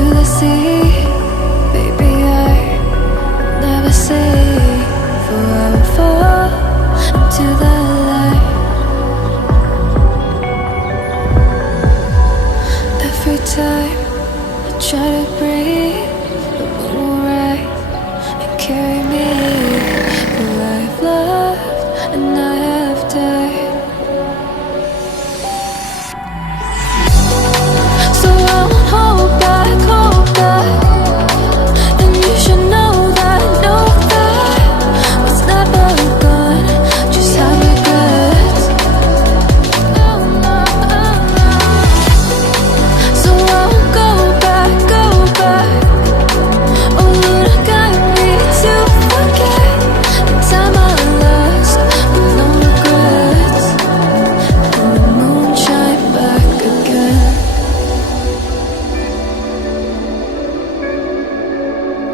to the sea. Baby, I never say, for I will fall into the light. Every time I try to breathe, the moon will rise and carry me. For I have loved and I have died. So I won't hold back, hold back. And you should know that was never gone. Just have regrets. So I won't go back, go back. Oh, Lord, guide me to forget the time I lost with no regrets. And the moon shine back again.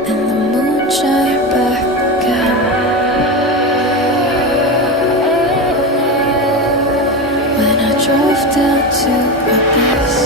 And the moon shine back again. When I drove down to my base.